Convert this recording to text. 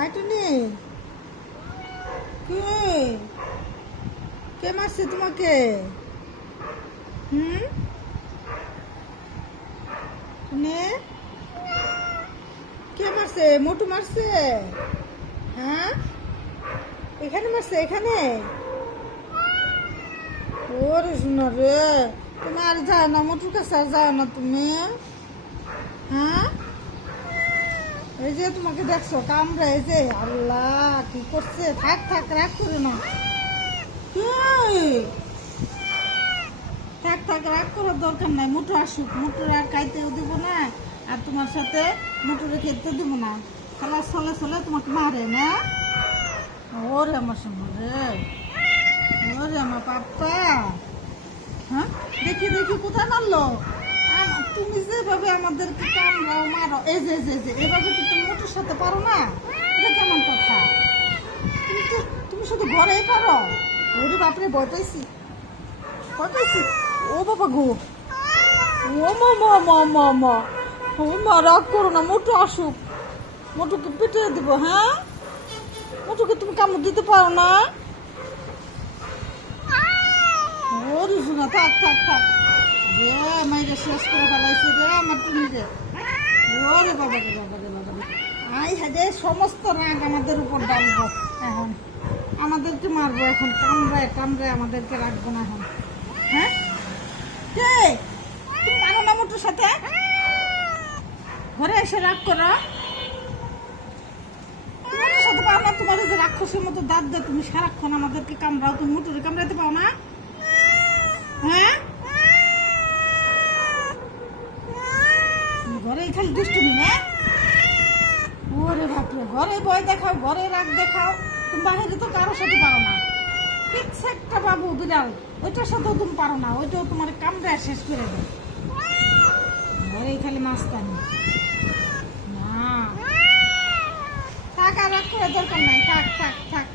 আইটুনি, কে কে মারছে তোমাকে? হুম, নে কে মারছে? মোটু মারছে? হ্যাঁ, এখানে মারছে, এখানে। ওরে শোনা রে, তুমি আর যাও না মোটুর কাছে, আর যাও না তুমি। হ্যাঁ, এই যে তোমাকে দেখছো কামড়া, এই যে আল্লাহ কি করছে। থাক থাক, রাগ করো না। এই, থাক থাক, রাগ করার দরকার নাই। মোটু আসুক, মোটুর আর খাইতেও দিব না, আর তোমার সাথে মোটুরে খেতে দিব না। খেলা চলে চলে তোমাকে মারে না। ওরে আমার শোনা রে, ওরে আমার পাপ্পা। হ্যাঁ, দেখি দেখি কোথায় মারলো। তুমি যেভাবে আমাদেরকে কামড়াও মারো, এই যে এই যে এই যে, এভাবে কি তুমি মোটুর সাথে পারো না? এটা কেমন কথা? তুমি শুধু ঘরেই পারো। ওরে বাপরে, ভয় পাইছি, ভয় পাইছি। ও বাবা গো, ও মা মা মা মা মা, ও মা, রাগ করো না। মোটু আসুক, মোটুকে পিটিয়ে দিব। হ্যাঁ, মোটুকে তুমি কামড় দিতে পারো না? ওরে শোনা, থাক থাক থাক রে, মাইরে শেষ করে ফেলাইছে রে আমার তুমি রে। ওরে বাবা রে, বাবা রে, বাবা রে। আই হাজে সমস্ত রাগ আমাদের উপর ডালবো এখন, আমাদেরকে মারবো এখন, কামড়ায় কামড়ায় আমাদেরকে রাখবো না এখন। হ্যাঁ, কে তুমি পারো না মোটুর সাথে? ঘরে এসে রাগ করো? তুমি মোটুর সাথে পারো না? তোমার যে রাক্ষসের মতো দাঁত দেয়, তুমি সারাক্ষণ আমাদেরকে কামড়াও, তুমি মোটুরে কামড়াতে পাও না? হ্যাঁ, ঘরে খালি দুষ্টুমি না? ওরে বাপরে, ঘরে ভয় দেখাও, ঘরে রাগ দেখাও, তুমি বাইরে তো কারোর সাথে পারো না। পিচ্ছে একটা বাবু বিড়াল, ওইটার সাথেও তুমি পারো না, ওইটাও তোমার কামড়ে শেষ করে দেয়। ঘরে খালি মাস্তানি না। থাক, আর রাগ করার দরকার নাই, থাক থাক থাক।